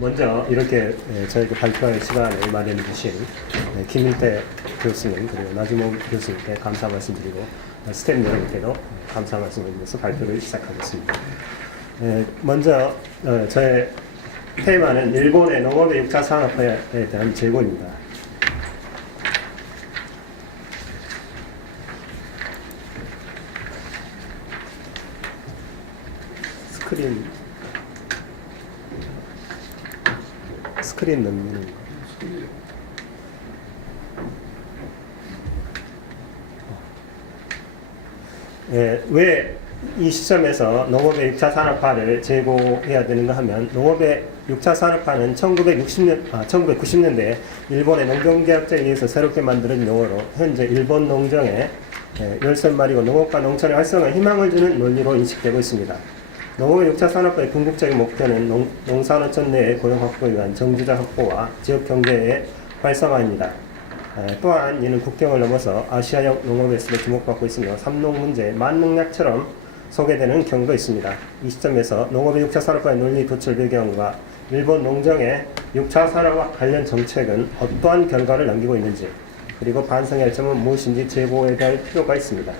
먼저 이렇게 저에게 발표할 시간을 마련해 주신 김일태 교수님 그리고 나주모 교수님께 감사 말씀드리고 스태프 여러분께도 감사 말씀드리면서 발표를 시작하겠습니다. 먼저 저의 테마는 일본의 농업의 6차 산업화에 대한 재고입니다. 스크린 넣는 거. 왜 이 시점에서 농업의 6차 산업화를 재고해야 되는가 하면 농업의 6차 산업화는 1990년대에 일본의 농경개혁제에 의해서 새롭게 만드는 용어로 현재 일본 농정에 열쇠말이고 농업과 농촌의 활성화에 희망을 주는 논리로 인식되고 있습니다. 농업의 6차 산업화의 궁극적인 목표는 농산어촌 내의 고용 확보에 의한 정주자 확보와 지역 경제의 활성화입니다. 또한 이는 국경을 넘어서 아시아역 농업에서도 주목받고 있으며 삼농 문제, 만농약처럼 소개되는 경우도 있습니다. 이 시점에서 농업의 6차 산업화의 논리 도출 배경과 일본 농정의 6차 산업화 관련 정책은 어떠한 결과를 남기고 있는지, 그리고 반성해야 할 점은 무엇인지 재고해야 할 필요가 있습니다.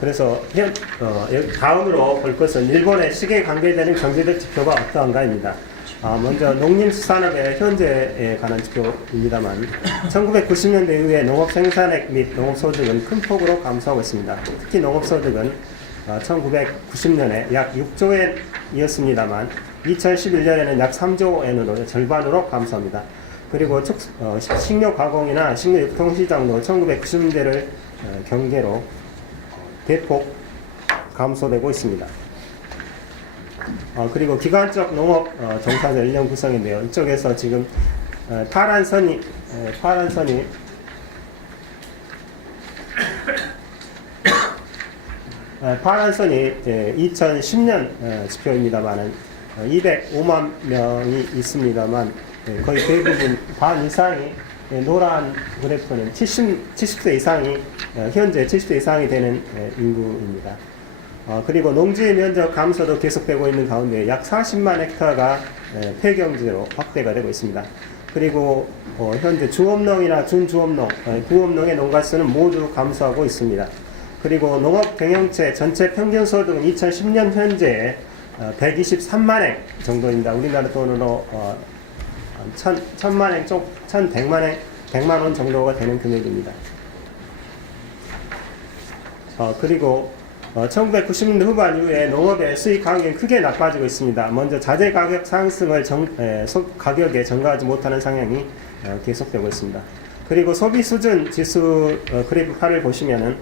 그래서 다음으로 볼 것은 일본의 시기에 관계되는 경제적 지표가 어떠한가입니다. 먼저 농림수산업의 현재에 관한 지표입니다만 1990년대 이후에 농업 생산액 및 농업소득은 큰 폭으로 감소하고 있습니다. 특히 농업소득은 1990년에 약 6조 엔이었습니다만 2011년에는 약 3조 엔으로 절반으로 감소합니다. 그리고 식료 가공이나 식료 유통시장도 1990년대를 경계로 대폭 감소되고 있습니다. 그리고 기간적 농업 종사자 연령 구성인데요. 이쪽에서 지금 파란 선이 2010년 지표입니다만은 205만 명이 있습니다만 거의 대부분 반 이상이 노란 그래프는 70세 이상이 현재 70세 이상이 되는 인구입니다. 그리고 농지의 면적 감소도 계속되고 있는 가운데 약 40만 헥타가 폐경지로 확대가 되고 있습니다. 그리고 현재 주업농이나 준주업농, 구업농의 농가 수는 모두 감소하고 있습니다. 그리고 농업 경영체 전체 평균 소득은 2010년 현재 123만 행 정도입니다. 우리나라 돈으로 1,000만 행 쪽 1,100만 원 정도가 되는 금액입니다. 그리고 1990년대 후반 이후에 농업의 수익 가격이 크게 나빠지고 있습니다. 먼저 자재 가격 상승을 가격에 전가하지 못하는 성향이 계속되고 있습니다. 그리고 소비 수준 지수 그래프 8을 보시면은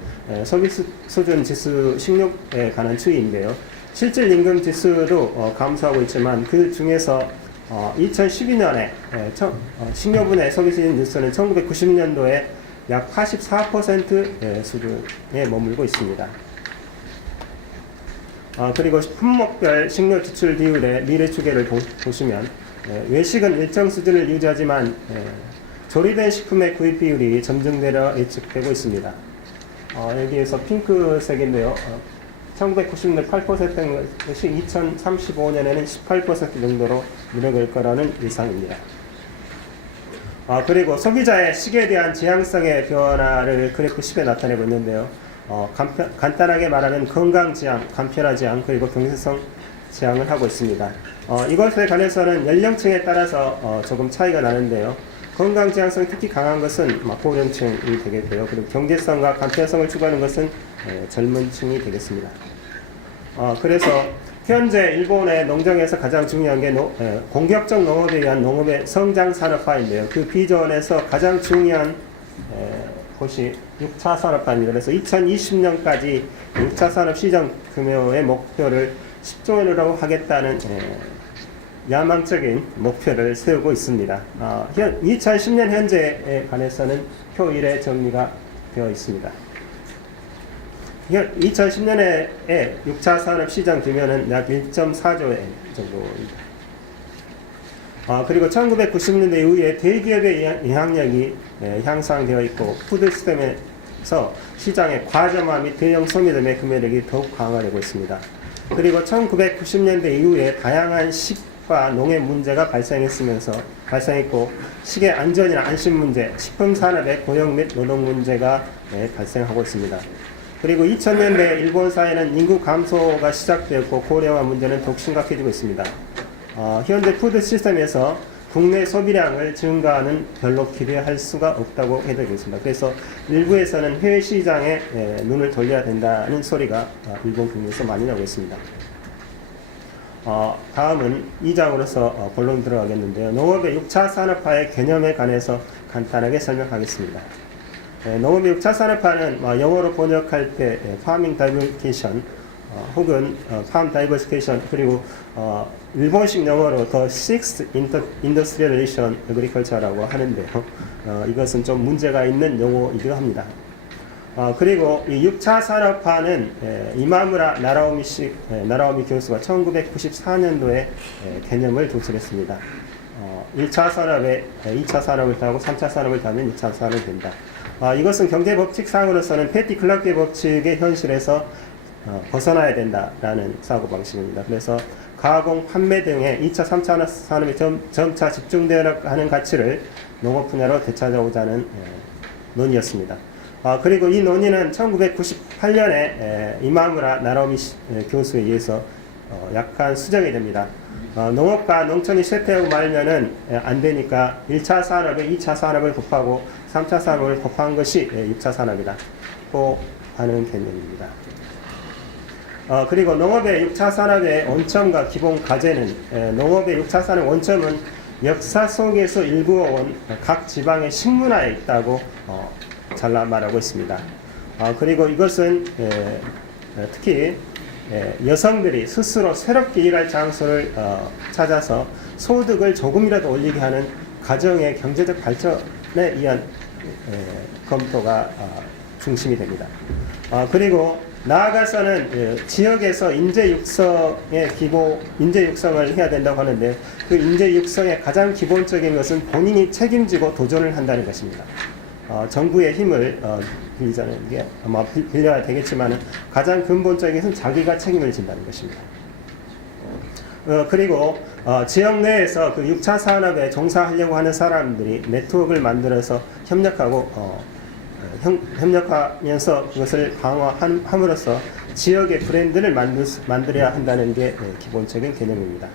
소비 수준 지수 식료에 관한 추이인데요. 실질 임금 지수도 감소하고 있지만 그 중에서 2012년에 식료분의 소비 수준 지수는 1990년도에 약 84% 수준에 머물고 있습니다. 그리고 품목별 식료 지출 비율의 미래 추계를 보시면 외식은 일정 수준을 유지하지만 조리된 식품의 구입 비율이 점점 내려 예측되고 있습니다. 여기에서 핑크색인데요. 1990년 8%인 것이 2035년에는 18% 정도로 늘어날 거라는 예상입니다. 그리고 소비자의 식에 대한 지향성의 변화를 그래프 10에 나타내고 있는데요. 간단하게 말하면 건강 지향, 간편화 지향, 그리고 경제성 지향을 하고 있습니다. 이것에 관해서는 연령층에 따라서 조금 차이가 나는데요. 건강 지향성이 특히 강한 것은 고령층이 되겠고요. 그리고 경제성과 간편성을 추구하는 것은 젊은 층이 되겠습니다. 그래서 현재 일본의 농정에서 가장 중요한 게 공격적 농업에 의한 농업의 성장 산업화인데요. 그 비전에서 가장 중요한 것이 6차 산업화입니다. 그래서 2020년까지 6차 산업 시장 규모의 목표를 10조 원으로 하겠다는 야망적인 목표를 세우고 있습니다. 2010년 현재에 관해서는 표 1에 정리가 되어 있습니다. 2010년에 6차 산업 시장 규모는 약 1.4조 엔 정도입니다. 그리고 1990년대 이후에 대기업의 영향력이 향상되어 있고 푸드 시스템에서 시장의 과점화 및 대형 소매점의 구매력이 더욱 강화되고 있습니다. 그리고 1990년대 이후에 다양한 식과 농의 문제가 발생했고 식의 안전이나 안심 문제, 식품 산업의 고용 및 노동 문제가 발생하고 있습니다. 그리고 2000년대 일본 사회는 인구 감소가 시작되었고 고령화 문제는 더욱 심각해지고 있습니다. 현재 푸드 시스템에서 국내 소비량을 증가하는 별로 기대할 수가 없다고 해도 되겠습니다. 그래서 일부에서는 해외 시장에 눈을 돌려야 된다는 소리가 일본 국내에서 많이 나오고 있습니다. 다음은 2장으로서 본론 들어가겠는데요. 농업의 6차 산업화의 개념에 관해서 간단하게 설명하겠습니다. 농업의 6차 산업화는 영어로 번역할 때 Farming Diversification 혹은 Farm Diversification 그리고 일본식 영어로 The Sixth Industrialization Agriculture라고 하는데요. 이것은 좀 문제가 있는 용어이기도 합니다. 그리고 이 6차 산업화는 이마무라 나라오미 교수가 1994년도에 개념을 도출했습니다. 1차 산업에 2차 산업을 따고 3차 산업을 따면 2차 산업이 된다. 이것은 경제법칙상으로서는 패티 클라크의 법칙의 현실에서 벗어나야 된다라는 사고방식입니다. 그래서 가공, 판매 등의 2차, 3차 산업에 점차 집중되어 하는 가치를 농업 분야로 되찾아오자 하는 논의였습니다. 그리고 이 논의는 1998년에 이마무라 나라오미 교수에 의해서 약간 수정이 됩니다. 농업과 농촌이 쇠퇴하고 말면은 안 되니까 1차 산업에 2차 산업을 곱하고 3차 산업을 곱한 것이 6차 산업이다. 고 하는 개념입니다. 그리고 농업의 6차 산업의 원점과 기본 과제는 농업의 6차 산업 원점은 역사 속에서 일구어온 각 지방의 식문화에 있다고 잘라 말하고 있습니다. 그리고 이것은 특히 여성들이 스스로 새롭게 일할 장소를 찾아서 소득을 조금이라도 올리게 하는 가정의 경제적 발전에 의한 검토가 중심이 됩니다. 그리고 나아가서는 지역에서 인재 육성을 해야 된다고 하는데 그 인재 육성의 가장 기본적인 것은 본인이 책임지고 도전을 한다는 것입니다. 정부의 힘을 빌리자는 게 아마 빌려야 되겠지만 가장 근본적인 것은 자기가 책임을 진다는 것입니다. 그리고 지역 내에서 그 6차 산업에 종사하려고 하는 사람들이 네트워크를 만들어서 협력하면서 그것을 강화함으로써 지역의 브랜드를 만들어야 한다는 게 기본적인 개념입니다.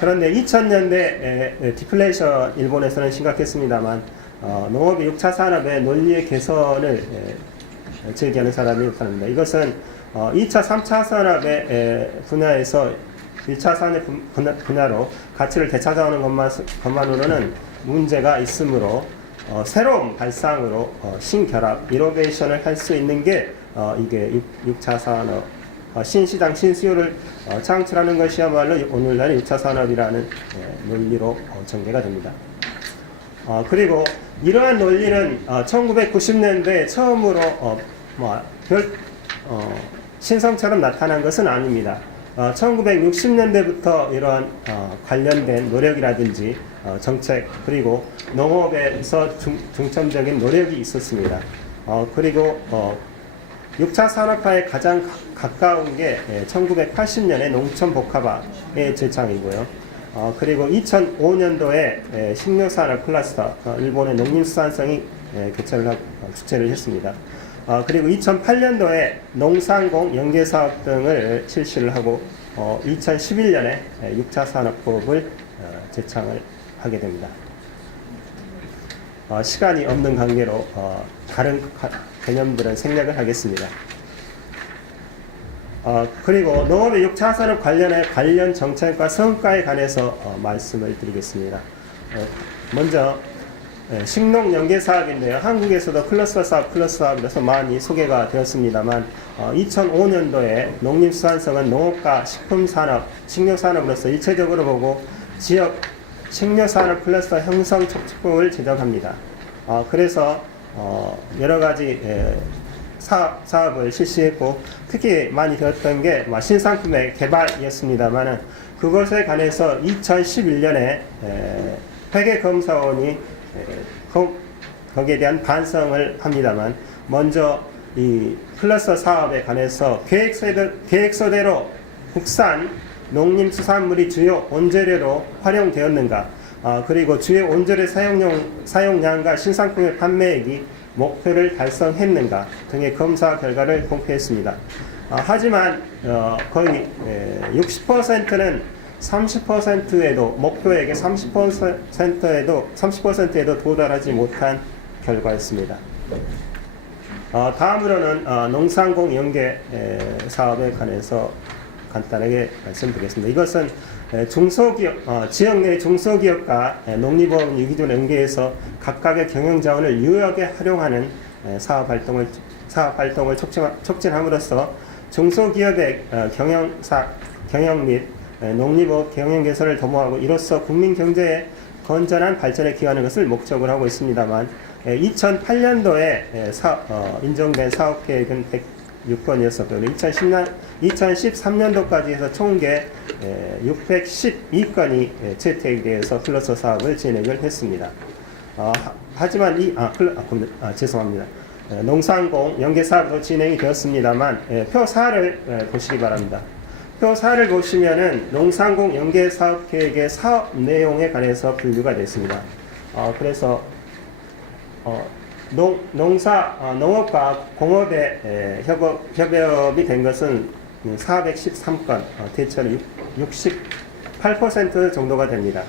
그런데 2000년대 디플레이션 일본에서는 심각했습니다만 농업의 6차 산업의 논리의 개선을 제기하는 사람이 나타납니다. 이것은 2차, 3차 산업의 분야에서 1차 산업 분야로 가치를 되찾아오는 것만으로는 문제가 있으므로 새로운 발상으로 신결합, 이노베이션을 할 수 있는 게 이게 6차 산업, 신시장, 신수요를 창출하는 것이야말로 오늘날의 6차 산업이라는 논리로 전개가 됩니다. 그리고 이러한 논리는 1990년대에 처음으로 신성처럼 나타난 것은 아닙니다. 1960년대부터 이러한 관련된 노력이라든지 정책 그리고 농업에서 중점적인 노력이 있었습니다. 그리고 6차 산업화에 가장 가까운 게 1980년에 농촌복합화의 제창이고요. 그리고 2005년도에 식료산업 클러스터, 일본의 농림수산성이 주최를 했습니다. 그리고 2008년도에 농상공 연계사업 등을 실시를 하고 2011년에 6차 산업법을 제창을 하게 됩니다. 시간이 없는 관계로 다른 개념들은 생략을 하겠습니다. 그리고 농업의 6차 산업 관련 정책과 성과에 관해서 말씀을 드리겠습니다. 먼저 식농 연계 사업인데요. 한국에서도 클러스터 사업이라서 많이 소개가 되었습니다만 2005년도에 농림수산성은 농업과 식품산업, 식료산업으로서 일체적으로 보고 지역 식료산업 클러스터 형성 촉진법을 제정합니다. 그래서 여러 가지 사업을 실시했고 특히 많이 되었던 게 신상품의 개발이었습니다만 그것에 관해서 2011년에 회계검사원이 거기에 대한 반성을 합니다만, 먼저 이 클러스터 사업에 관해서 계획서대로 국산 농림수산물이 주요 원재료로 활용되었는가, 그리고 주요 원재료 사용량과 신상품의 판매액이 목표를 달성했는가 등의 검사 결과를 공개했습니다. 하지만 거의 60%는 30%에도 목표액의 30%에도 도달하지 못한 결과였습니다. 다음으로는 농상공 연계 사업에 관해서 간단하게 말씀드리겠습니다. 이것은 지역 내 중소기업과 농림보험 유기존 연계해서 각각의 경영자원을 유용하게 활용하는 사업 활동을 촉진함으로써 중소기업의 경영 및 농림업 경영 개선을 도모하고, 이로써 국민 경제의 건전한 발전에 기여하는 것을 목적으로 하고 있습니다만, 2008년도에 인정된 사업계획은 106건이었었고요. 2013년도까지 해서 총계 612건이 채택에 대해서 클러스터 사업을 진행을 했습니다. 하지만 죄송합니다. 농상공 연계 사업으로 진행이 되었습니다만, 표 4를 보시기 바랍니다. 표 4를 보시면은 농상공 연계 사업 계획의 사업 내용에 관해서 분류가 되어 있습니다. 그래서 농업과 공업의 협업이 된 것은 413건, 대체로 68% 정도가 됩니다.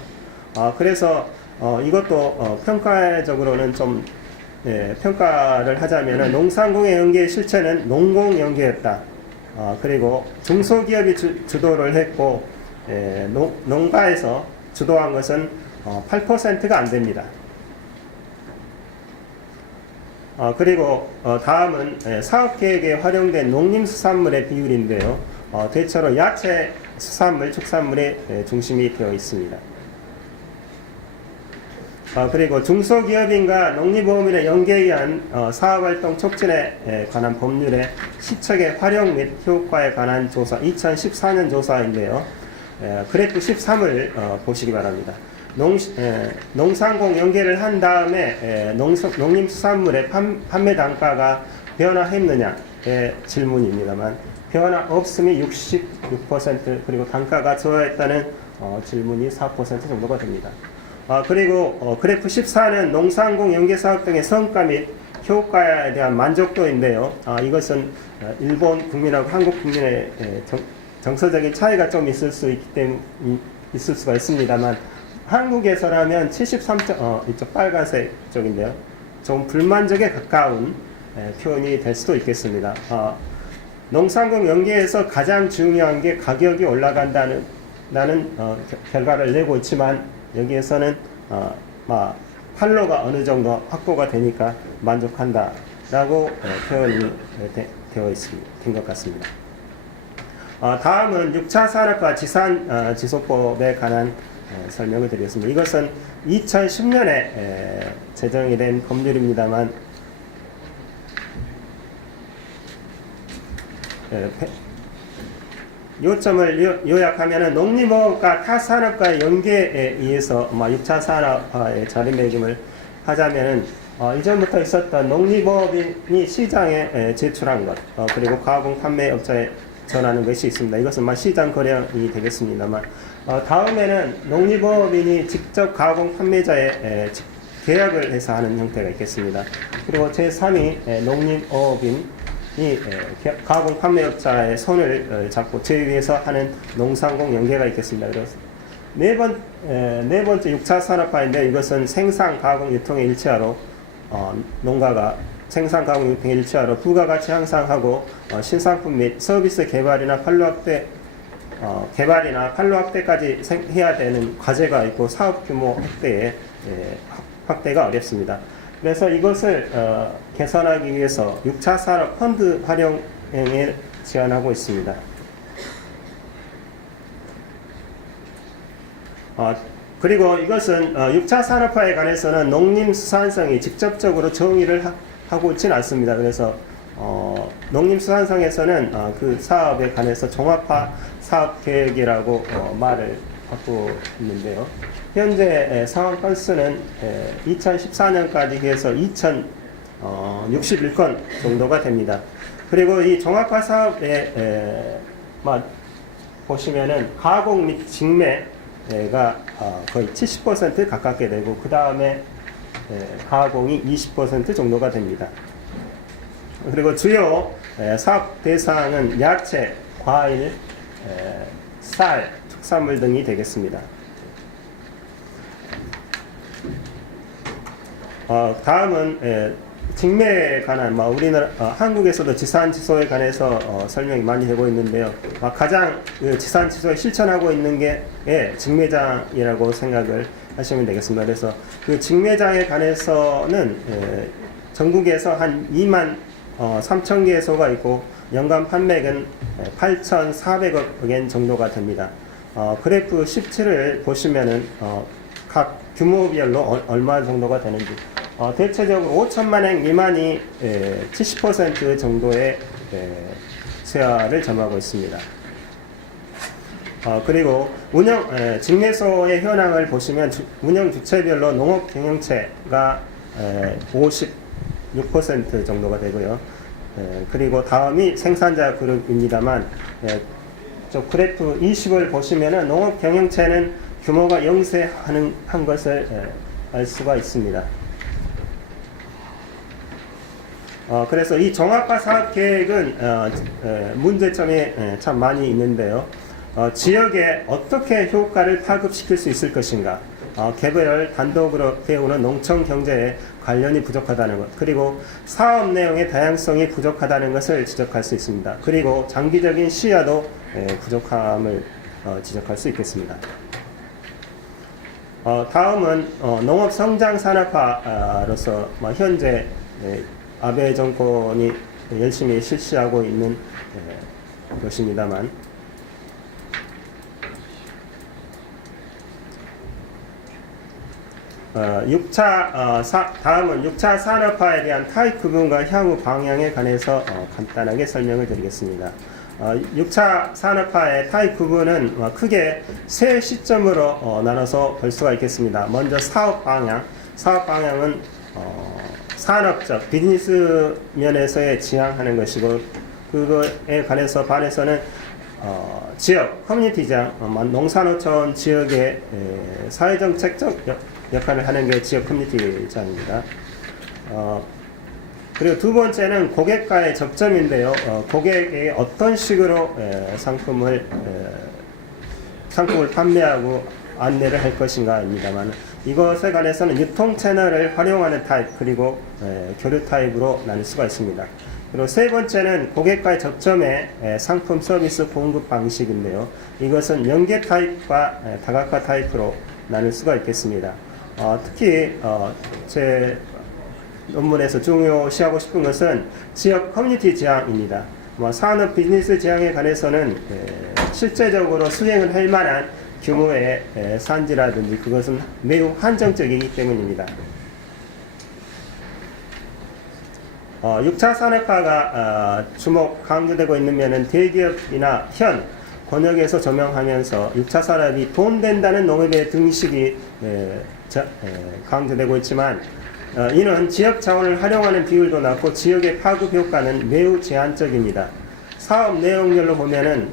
그래서 이것도 평가적으로는 좀 평가를 하자면, 농상공의 연계 실체는 농공 연계였다. 그리고 중소기업이 주도를 했고, 농가에서 주도한 것은 8%가 안 됩니다. 그리고 다음은 사업계획에 활용된 농림수산물의 비율인데요. 대체로 야채, 수산물, 축산물의 중심이 되어 있습니다. 그리고 중소기업인과 농림보험인의 연계에 의한 사업활동 촉진에 관한 법률의 시책의 활용 및 효과에 관한 조사, 2014년 조사인데요. 그래프 13을 보시기 바랍니다. 농상공 연계를 한 다음에 농림수산물의 판매 단가가 변화했느냐의 질문입니다만, 변화 없음이 66%, 그리고 단가가 저하했다는 질문이 4% 정도가 됩니다. 그리고 그래프 14는 농상공 연계사업 등의 성과 및 효과에 대한 만족도인데요. 이것은 일본 국민하고 한국 국민의 정서적인 차이가 좀 있을 수가 있습니다만, 한국에서라면 73점, 이쪽 빨간색 쪽인데요. 좀 불만족에 가까운 표현이 될 수도 있겠습니다. 농상공 연계에서 가장 중요한 게 가격이 올라간다는 결과를 내고 있지만, 여기에서는 판로가 어느 정도 확보가 되니까 만족한다라고 표현이 되어 있습니다. 된 것 같습니다. 다음은 6차 산업화 지산 지소법에 관한 설명을 드리겠습니다. 이것은 2010년에 제정이 된 법률입니다만, 요점을 요약하면, 농림보험과 타 산업과의 연계에 의해서 6차 산업화의 자리매김을 하자면은, 이전부터 있었던 농림보험이 시장에 제출한 것, 그리고 가공 판매업자에 전하는 것이 있습니다. 이것은 시장 거래이 되겠습니다만, 다음에는 농림보험인이 직접 가공 판매자에 계약을 해서 하는 형태가 있겠습니다. 그리고 제3위 농림업인이 가공 판매업자의 손을 잡고 제휴해서 하는 농상공 연계가 있겠습니다. 그래서 네 번째 6차 산업화인데, 이것은 생산, 가공, 유통의 일체화로 농가가 생산, 가공, 유통의 일체화로 부가가치 향상하고 신상품 및 서비스 개발이나 판로 확대까지 해야 되는 과제가 있고, 사업 규모 확대가 어렵습니다. 그래서 이것을 개선하기 위해서 6차 산업 펀드 활용을 제안하고 있습니다. 그리고 이것은 6차 산업화에 관해서는 농림수산성이 직접적으로 정의를 하고 있지는 않습니다. 그래서 농림수산성에서는 그 사업에 관해서 종합화 사업 계획이라고 말을 하고 있는데요. 현재 상황 건수는 2014년까지 해서 2,061건 정도가 됩니다. 그리고 이 종합화 사업에 보시면은 가공 및 직매가 거의 70% 가깝게 되고, 그 다음에 가공이 20% 정도가 됩니다. 그리고 주요 사업 대상은 야채, 과일, 쌀, 축산물 등이 되겠습니다. 다음은 직매에 관한, 우리나라 한국에서도 지산지소에 관해서 설명이 많이 되고 있는데요. 가장 지산지소에 실천하고 있는 게 직매장이라고 생각을 하시면 되겠습니다. 그래서 그 직매장에 관해서는 전국에서 한 2만 3천 개소가 있고, 연간 판매액은 8,400억 엔 정도가 됩니다. 그래프 17을 보시면은 각 규모별로 얼마 정도가 되는지, 대체적으로 5천만 엔 미만이 70% 정도의 수야를 점하고 있습니다. 그리고 직매소의 현황을 보시면 운영 주체별로 농업 경영체가 56% 정도가 되고요. 그리고 다음이 생산자 그룹입니다만, 저 그래프 20을 보시면은 농업 경영체는 규모가 영세한 것을 알 수가 있습니다. 그래서 이 종합화 사업 계획은 문제점이 참 많이 있는데요. 지역에 어떻게 효과를 파급시킬 수 있을 것인가, 개별 단독으로 배우는 농촌 경제에 관련이 부족하다는 것, 그리고 사업 내용의 다양성이 부족하다는 것을 지적할 수 있습니다. 그리고 장기적인 시야도 부족함을 지적할 수 있겠습니다. 다음은 농업 성장 산업화로서 현재 아베 정권이 열심히 실시하고 있는 것입니다만, 다음은 6차 산업화에 대한 타입 구분과 향후 방향에 관해서 간단하게 설명을 드리겠습니다. 6차 산업화의 타입 구분은 크게 세 시점으로 나눠서 볼 수가 있겠습니다. 먼저 사업 방향은 산업적 비즈니스 면에서의 지향하는 것이고, 그거에 반해서는 지역 커뮤니티 지향, 농산어촌 지역의 사회정책적 역할을 하는 게 지역 커뮤니티 지향입니다. 그리고 두 번째는 고객과의 접점인데요. 고객에게 어떤 식으로 상품을 판매하고 안내를 할 것인가입니다만, 이것에 관해서는 유통 채널을 활용하는 타입, 그리고 교류 타입으로 나눌 수가 있습니다. 그리고 세 번째는 고객과의 접점의 상품 서비스 공급 방식인데요. 이것은 연계 타입과 다각화 타입으로 나눌 수가 있겠습니다. 특히 제 논문에서 중요시하고 싶은 것은 지역 커뮤니티 지향입니다. 산업 비즈니스 지향에 관해서는 실제적으로 수행을 할 만한 규모의 산지라든지 그것은 매우 한정적이기 때문입니다. 6차 산업화가 강조되고 있는 면은 대기업이나 현 권역에서 조명하면서 6차 산업이 도움된다는 농업의 등식이 강조되고 있지만, 이는 지역 자원을 활용하는 비율도 낮고 지역의 파급 효과는 매우 제한적입니다. 사업 내용별로 보면은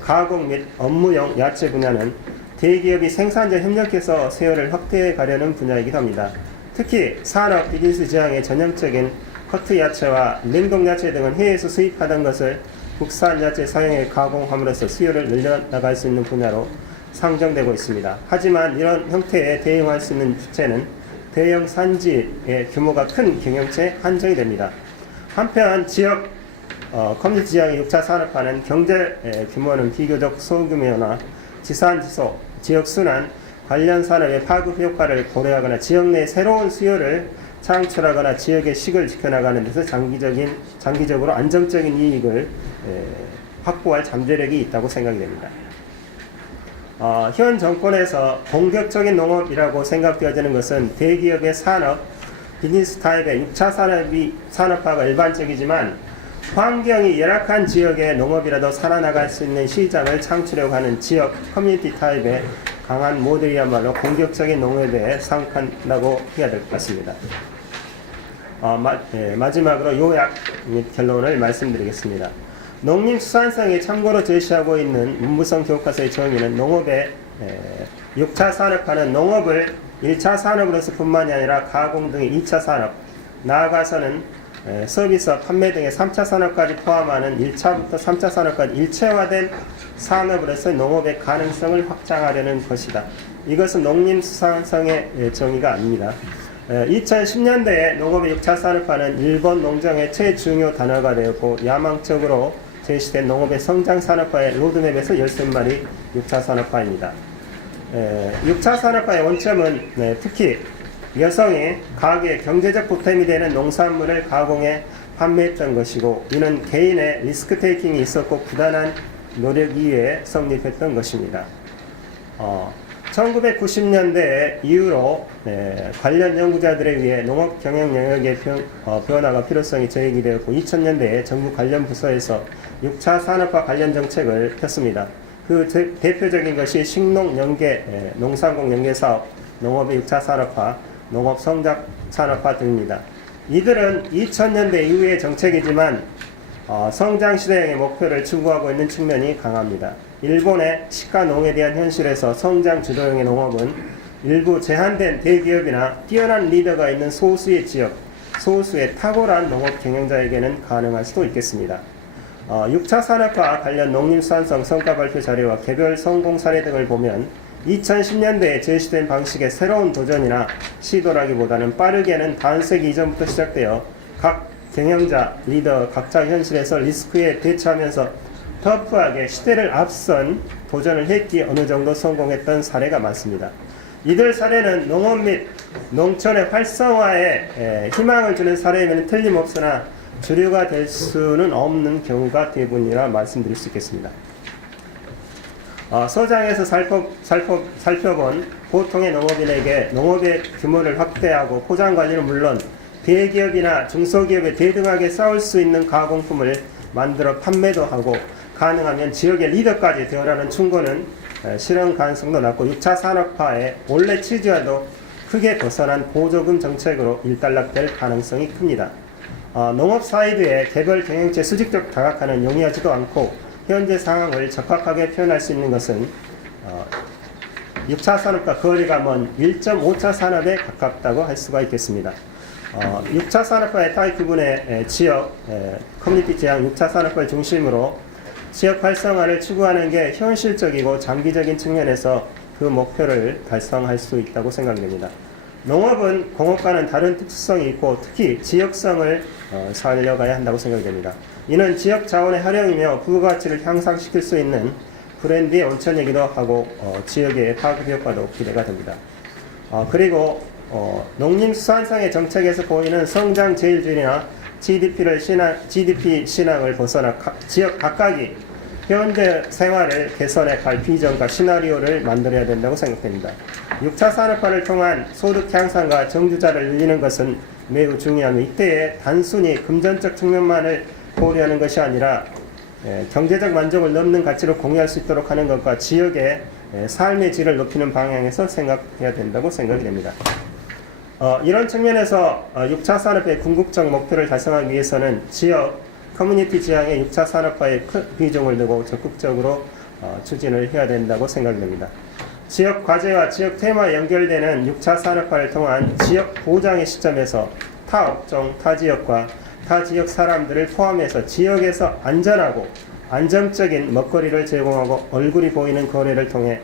가공 및 업무용 야채 분야는 대기업이 생산자 협력해서 세열을 확대해 가려는 분야이기도 합니다. 특히 산업 비즈니스 지향의 전형적인 커트 야채와 냉동 야채 등은 해외에서 수입하던 것을 국산 야채 사용에 가공함으로써 수요를 늘려나갈 수 있는 분야로 상정되고 있습니다. 하지만 이런 형태에 대응할 수 있는 주체는 대형 산지의 규모가 큰 경영체에 한정이 됩니다. 한편 지역 커뮤니티 지향의 6차 산업화는 경제 규모는 비교적 소규모나 지산지소, 지역순환, 관련 산업의 파급 효과를 고려하거나 지역 내 새로운 수요를 창출하거나 지역의 식을 지켜나가는 데서 장기적으로 안정적인 이익을 확보할 잠재력이 있다고 생각이 됩니다. 현 정권에서 공격적인 농업이라고 생각되어지는 것은 대기업의 산업, 비즈니스 타입의 6차 산업화가 일반적이지만 환경이 열악한 지역의 농업이라도 살아나갈 수 있는 시장을 창출하려고 하는 지역 커뮤니티 타입의 강한 모델이야말로 공격적인 농업에 상한다고 해야 될 것 같습니다. 마지막으로 요약 및 결론을 말씀드리겠습니다. 농림수산성이 참고로 제시하고 있는 문부성 교과서의 정의는 농업의 6차 산업화는 농업을 1차 산업으로서 뿐만이 아니라 가공 등의 2차 산업, 나아가서는 서비스와 판매 등의 3차 산업까지 포함하는 1차부터 3차 산업까지 일체화된 산업으로서 농업의 가능성을 확장하려는 것이다. 이것은 농림수산성의 정의가 아닙니다. 2010년대에 농업의 6차 산업화는 일본 농정의 최중요 단어가 되었고 야망적으로 제시된 농업의 성장 산업화의 로드맵에서 13마리 6차 산업화입니다. 6차 산업화의 원점은 특히 여성이 가게의 경제적 보탬이 되는 농산물을 가공해 판매했던 것이고 이는 개인의 리스크 테이킹이 있었고 부단한 노력 이외에 성립했던 것입니다. 1990년대 이후로 관련 연구자들에 의해 농업 경영 영역의 변화가 필요성이 제기되었고 2000년대에 정부 관련 부서에서 6차 산업화 관련 정책을 폈습니다. 그 대표적인 것이 식농연계, 농산공 연계사업, 농업의 6차 산업화, 농업 성장 산업화 등입니다. 이들은 2000년대 이후의 정책이지만 성장 시대의 목표를 추구하고 있는 측면이 강합니다. 일본의 시가농에 대한 현실에서 성장 주도형의 농업은 일부 제한된 대기업이나 뛰어난 리더가 있는 소수의 지역, 소수의 탁월한 농업 경영자에게는 가능할 수도 있겠습니다. 6차 산업화 관련 농림수산성 성과 발표 자료와 개별 성공 사례 등을 보면 2010년대에 제시된 방식의 새로운 도전이나 시도라기보다는 빠르게는 반세기 이전부터 시작되어 각 경영자, 리더 각자 현실에서 리스크에 대처하면서 터프하게 시대를 앞선 도전을 했기에 어느 정도 성공했던 사례가 많습니다. 이들 사례는 농업 및 농촌의 활성화에 희망을 주는 사례이면 틀림없으나 주류가 될 수는 없는 경우가 대부분이라 말씀드릴 수 있겠습니다. 서장에서 살펴본 보통의 농업인에게 농업의 규모를 확대하고 포장 관리는 물론 대기업이나 중소기업에 대등하게 싸울 수 있는 가공품을 만들어 판매도 하고 가능하면 지역의 리더까지 되어라는 충고는 실현 가능성도 낮고 6차 산업화의 원래 취지와도 크게 벗어난 보조금 정책으로 일단락될 가능성이 큽니다. 농업 사이드의 개별 경영체 수직적 다각화는 용이하지도 않고 현재 상황을 적확하게 표현할 수 있는 것은 6차 산업과 거리가 먼 1.5차 산업에 가깝다고 할 수가 있겠습니다. 6차 산업화의 타입 구분의 지역, 커뮤니티 지향 6차 산업화를 중심으로 지역 활성화를 추구하는 게 현실적이고 장기적인 측면에서 그 목표를 달성할 수 있다고 생각됩니다. 농업은 공업과는 다른 특수성이 있고 특히 지역성을 살려가야 한다고 생각이 됩니다. 이는 지역 자원의 활용이며 부가가치를 향상시킬 수 있는 브랜드의 원천이기도 하고 지역의 파급 효과도 기대가 됩니다. 그리고 농림수산성의 정책에서 보이는 성장 제일주의나 GDP 신앙을 벗어나 지역 각각이 현재 생활을 개선해 갈 비전과 시나리오를 만들어야 된다고 생각됩니다. 6차 산업화를 통한 소득 향상과 정주자를 늘리는 것은 매우 중요하며 이때에 단순히 금전적 측면만을 고려하는 것이 아니라 경제적 만족을 넘는 가치로 공유할 수 있도록 하는 것과 지역의 삶의 질을 높이는 방향에서 생각해야 된다고 생각이 됩니다. 이런 측면에서 6차 산업의 궁극적 목표를 달성하기 위해서는 지역 커뮤니티 지향의 6차 산업화에 큰 비중을 두고 적극적으로 추진을 해야 된다고 생각됩니다. 지역 과제와 지역 테마에 연결되는 6차 산업화를 통한 지역 보장의 시점에서 타 업종, 타 지역과 타 지역 사람들을 포함해서 지역에서 안전하고 안정적인 먹거리를 제공하고 얼굴이 보이는 거래를 통해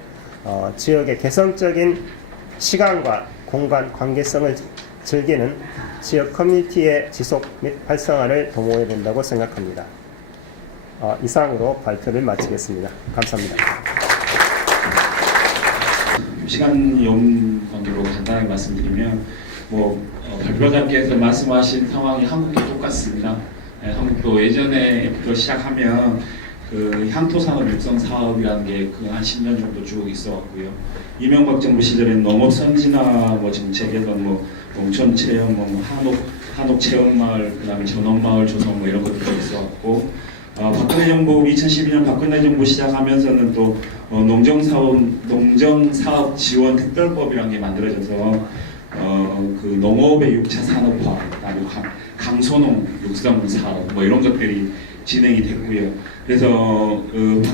지역의 개성적인 시간과 공간 관계성을 즐기는 지역 커뮤니티의 지속 및 활성화를 도모해야 된다고 생각합니다. 이상으로 발표를 마치겠습니다. 감사합니다. 시간 요금 관계로 간단하게 말씀드리면 발표자께서 말씀하신 상황이 한국도 똑같습니다. 한국도 예전에 FT로 시작하면 그 향토산업 육성 사업이라는 게 그 한 10년 정도 쭉 있어왔고요. 이명박 정부 시절에는 농업 선진화 뭐 정책에던 뭐 농촌 체험, 뭐 한옥 체험마을, 그다음에 전원마을 조성 뭐 이런 것들도 있어왔고, 박근혜 정부 2012년 박근혜 정부 시작하면서는 또 농정사업 지원 특별법이라는 게 만들어져서 그 농업의 6차 산업화, 그다음에 강소농 육성 사업 뭐 이런 것들이 진행이 됐고요. 그래서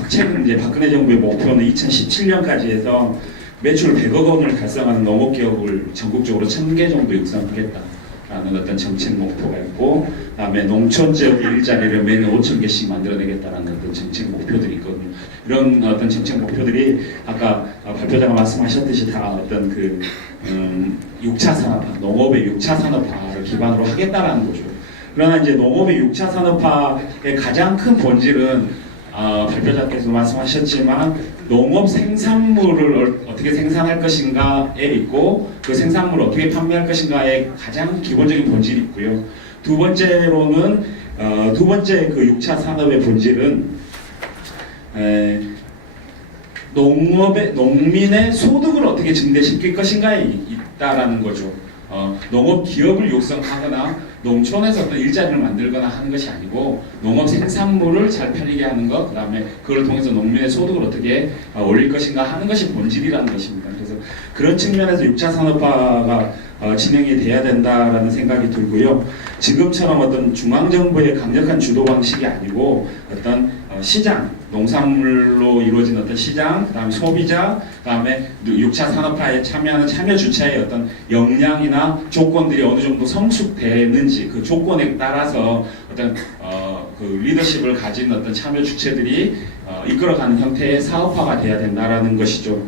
최근 이제 박근혜 정부의 목표는 2017년까지 해서 매출 100억 원을 달성하는 농업 기업을 전국적으로 1000개 정도 육성하겠다라는 어떤 정책 목표가 있고, 그다음에 농촌 지역 일자리를 매년 5,000개씩 만들어내겠다라는 어떤 정책 목표들이 있거든요. 이런 어떤 정책 목표들이 아까 발표자가 말씀하셨듯이 다 어떤 그 6차 산업화, 농업의 6차 산업화를 기반으로 하겠다라는 거죠. 그러나 이제 농업의 6차 산업화의 가장 큰 본질은 발표자께서 말씀하셨지만 농업 생산물을 어떻게 생산할 것인가에 있고, 그 생산물을 어떻게 판매할 것인가에 가장 기본적인 본질이 있고요. 두 번째로는 두 번째 그 6차 산업의 본질은 농민의 소득을 어떻게 증대시킬 것인가에 있다라는 거죠. 농업 기업을 육성하거나 농촌에서 어떤 일자리를 만들거나 하는 것이 아니고, 농업 생산물을 잘 팔리게 하는 것, 그다음에 그걸 통해서 농민의 소득을 어떻게 올릴 것인가 하는 것이 본질이라는 것입니다. 그래서 그런 측면에서 6차 산업화가 진행이 돼야 된다라는 생각이 들고요. 지금처럼 어떤 중앙정부의 강력한 주도 방식이 아니고 어떤 시장, 농산물로 이루어진 어떤 시장, 그다음에 소비자, 그다음에 6차 산업화에 참여하는 참여 주체의 어떤 역량이나 조건들이 어느 정도 성숙되는지, 그 조건에 따라서 어떤 그 리더십을 가진 어떤 참여 주체들이 이끌어가는 형태의 사업화가 돼야 된다라는 것이죠.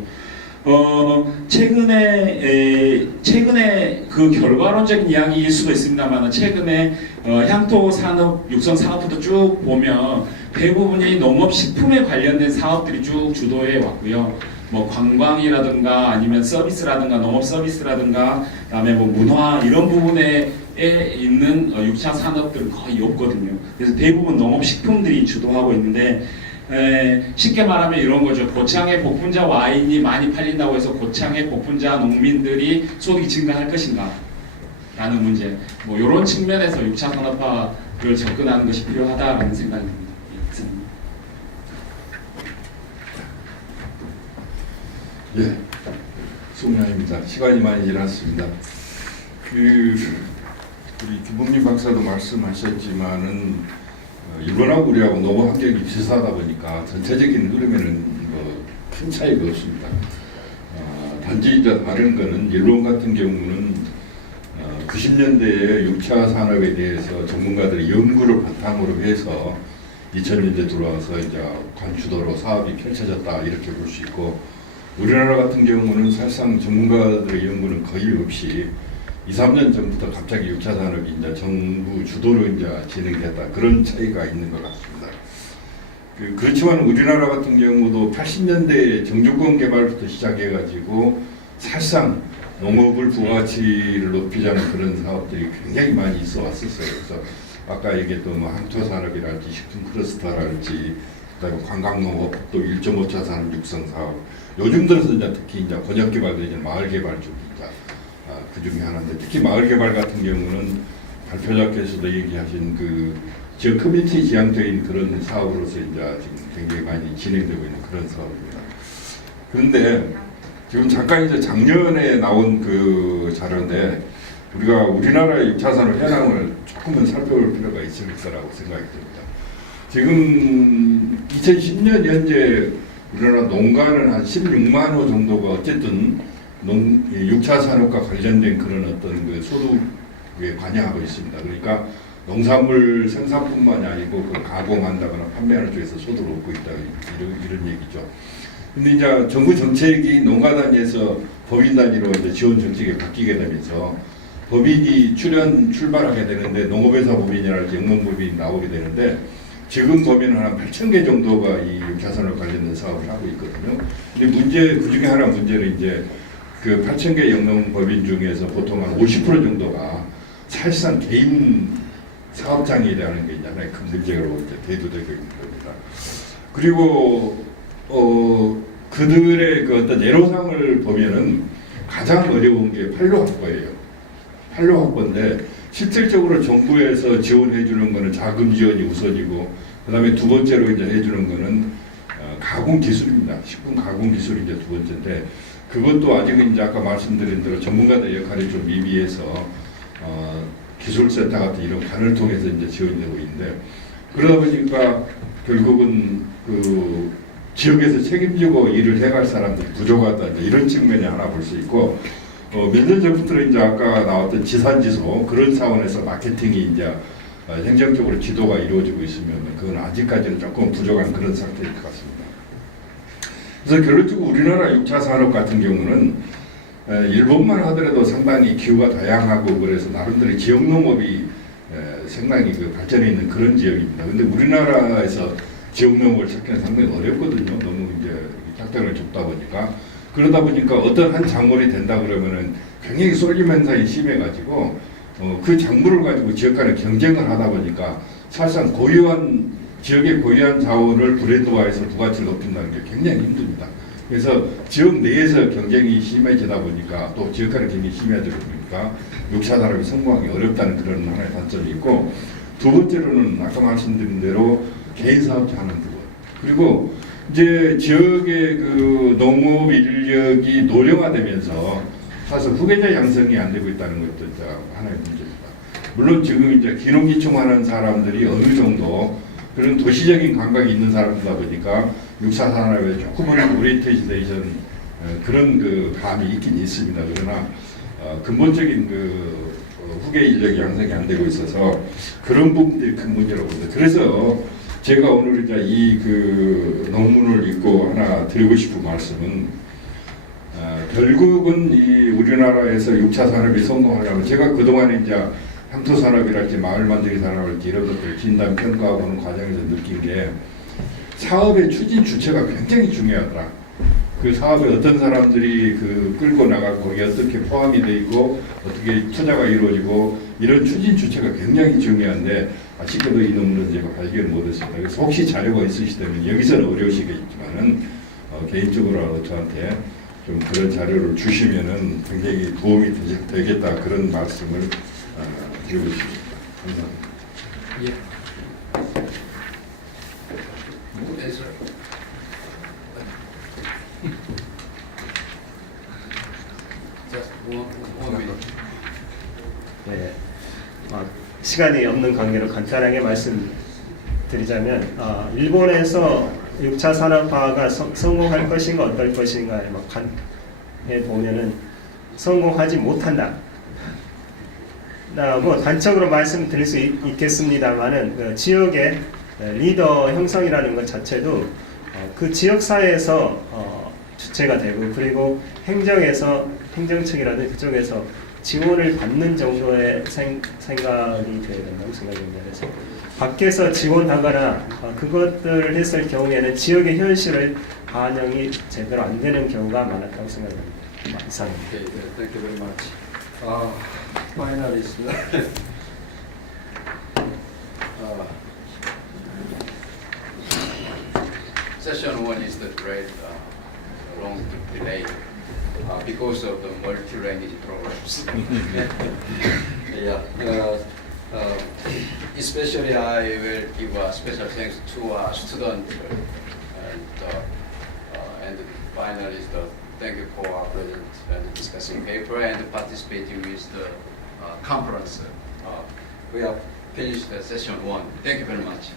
최근에 그 결과론적인 이야기일 수도 있습니다만, 최근에 향토 산업, 육성 산업부터 쭉 보면 대부분이 농업식품에 관련된 사업들이 쭉 주도해 왔고요. 뭐 관광이라든가 아니면 서비스라든가 농업 서비스라든가 그다음에 뭐 문화 이런 부분에 있는 6차 산업들은 거의 없거든요. 그래서 대부분 농업식품들이 주도하고 있는데, 쉽게 말하면 이런 거죠. 고창의 복분자 와인이 많이 팔린다고 해서 고창의 복분자 농민들이 소득이 증가할 것인가 라는 문제, 뭐 이런 측면에서 6차 산업화를 접근하는 것이 필요하다라는 생각이 듭니다. 예, 송량입니다. 시간이 많이 지났습니다. 우리 김봉민 박사도 말씀하셨지만은 일본하고 우리하고 농업 환경이 비슷하다 보니까 전체적인 흐름에는 큰 차이가 없습니다. 단지 이제 다른 거는 일본 같은 경우는 90년대에 6차 산업에 대해서 전문가들이 연구를 바탕으로 해서 2000년대 들어와서 이제 관주도로 사업이 펼쳐졌다 이렇게 볼 수 있고, 우리나라 같은 경우는 사실상 전문가들의 연구는 거의 없이 2, 3년 전부터 갑자기 6차 산업이 이제 정부 주도로 이제 진행됐다, 그런 차이가 있는 것 같습니다. 그렇지만 우리나라 같은 경우도 80년대 정주권 개발부터 시작해가지고 사실상 농업을 부가가치를 높이자는 그런 사업들이 굉장히 많이 있어 왔었어요. 그래서 아까 얘기했던 뭐 항토 산업이랄지 식품 클러스터랄지, 그다음에 관광농업, 또 1.5차 산업 육성 사업, 요즘 들어서 이제 특히 이제 권역 개발되는 마을 개발 쪽이 이제 그 중에 하나인데, 특히 마을 개발 같은 경우는 발표자께서도 얘기하신 그 지역 커뮤니티 지향적인 그런 사업으로서 이제 지금 굉장히 많이 진행되고 있는 그런 사업입니다. 그런데 지금 잠깐 이제 작년에 나온 그 자료인데, 우리가 우리나라의 6차 산업 현황을 조금은 살펴볼 필요가 있을 거라고 생각이 듭니다. 지금 2010년 현재 우리나라 농가는 한 16만 호 정도가 어쨌든 6차 산업과 관련된 그런 어떤 그 소득에 관여하고 있습니다. 그러니까 농산물 생산뿐만이 아니고 그 가공한다거나 판매하는 쪽에서 소득을 얻고 있다, 이런 얘기죠. 근데 이제 정부 정책이 농가 단위에서 법인 단위로 이제 지원 정책이 바뀌게 되면서 법인이 출발하게 되는데, 농업회사 법인이랄지 영농법인이 나오게 되는데, 지금 보면 한 8,000개 정도가 이 6차 산업 관련된 사업을 하고 있거든요. 근데 그 중에 하나 문제는 이제 그 8,000개 영농법인 중에서 보통 한 50% 정도가 사실상 개인 사업장이라는 게 이제 하나의 큰 문제로 이제 대두되고 있는 겁니다. 그리고 그들의 그 어떤 애로사항을 보면은 가장 어려운 게 판로 확보예요. 판로 확보인데 실질적으로 정부에서 지원해 주는 거는 자금 지원이 우선이고, 그다음에 두 번째로 이제 해주는 거는 가공 기술입니다. 식품 가공 기술이 이제 두 번째인데, 그것도 아직은 이제 아까 말씀드린 대로 전문가들 역할이 좀 미비해서 기술센터 같은 이런 관을 통해서 이제 지원되고 있는데, 그러다 보니까 결국은 그 지역에서 책임지고 일을 해갈 사람들이 부족하다, 이제 이런 측면이 하나 볼 수 있고, 몇 년 전부터 이제 아까 나왔던 지산지소 그런 차원에서 마케팅이 이제 행정적으로 지도가 이루어지고 있으면 그건 아직까지는 조금 부족한 그런 상태일 것 같습니다. 그래서 결론적으로 우리나라 6차 산업 같은 경우는 일본만 하더라도 상당히 기후가 다양하고 그래서 나름대로 지역 농업이 상당히 그 발전해 있는 그런 지역입니다. 근데 우리나라에서 지역 농업을 찾기는 상당히 어렵거든요. 너무 이제 작전을 좁다 보니까. 그러다 보니까 어떤 한 작물이 된다 그러면은 굉장히 쏠림 현상이 심해가지고 그 작물을 가지고 지역 간의 경쟁을 하다 보니까 사실상 고유한 지역의 고유한 자원을 브랜드화해서 부가치를 높인다는 게 굉장히 힘듭니다. 그래서 지역 내에서 경쟁이 심해지다 보니까 또 지역 간의 경쟁이 심해지다 보니까 6차 산업이 성공하기 어렵다는 그런 하나의 단점이 있고, 두 번째로는 아까 말씀드린 대로 개인 사업자 하는 부분, 그리고 이제 지역의 그 농업 인력이 노령화되면서 사실 후계자 양성이 안 되고 있다는 것도 이제 하나의 문제입니다. 물론 지금 이제 기농기촌하는 사람들이 어느 정도 그런 도시적인 감각이 있는 사람이다 보니까 6차 산업에 조금은 오리엔테이션 그런 그 감이 있긴 있습니다. 그러나 근본적인 그 후계 인력이 양성이 안 되고 있어서 그런 부분들이 큰 문제라고 봅니다. 그래서 제가 오늘 이제 이 그 논문을 읽고 하나 드리고 싶은 말씀은 결국은 이 우리나라에서 6차 산업이 성공하려면, 제가 그동안에 이제 향토 산업이랄지 마을 만들기 산업이랄지 이런 것들 진단 평가하는 과정에서 느낀 게 사업의 추진 주체가 굉장히 중요하더라. 그 사업에 어떤 사람들이 그 끌고 나가고 거기에 어떻게 포함이 돼 있고 어떻게 투자가 이루어지고 이런 추진 주체가 굉장히 중요한데 아쉽게도 이 논문은 제가 발견을 못했습니다. 그래서 혹시 자료가 있으시다면 여기서는 어려우시겠지만은 개인적으로 저한테 좀 그런 자료를 주시면은 굉장히 도움이 되겠다 그런 말씀을 드리고 싶습니다. 감사합니다. 예. 그래서 just one minute. 네, 시간이 없는 관계로 간단하게 말씀드리자면 일본에서 6차 산업화가 성공할 것인가 어떨 것인가에 보면은 성공하지 못한다. 뭐 단적으로 말씀드릴 수 있겠습니다만은 그 지역의 리더 형성이라는 것 자체도 그 지역 사회에서 주체가 되고, 그리고 행정청이라든지 그쪽에서 지원을 받는 정도의 생각이 되어야 된다고 생각합니다. 그래서 밖에서 지원하거나 그것들을 했을 경우에는 지역의 현실을 반영이 제대로 안 되는 경우가 많았다고 생각합니다. 이상입니다. Okay, thank you very much. Finalists. Session 1 is the great long delay because of the multi-language programs. Yeah. Especially I will give a special thanks to our students and finalists. Thank you for our present and discussing paper and participating with the conference. We have finished session 1. Thank you very much.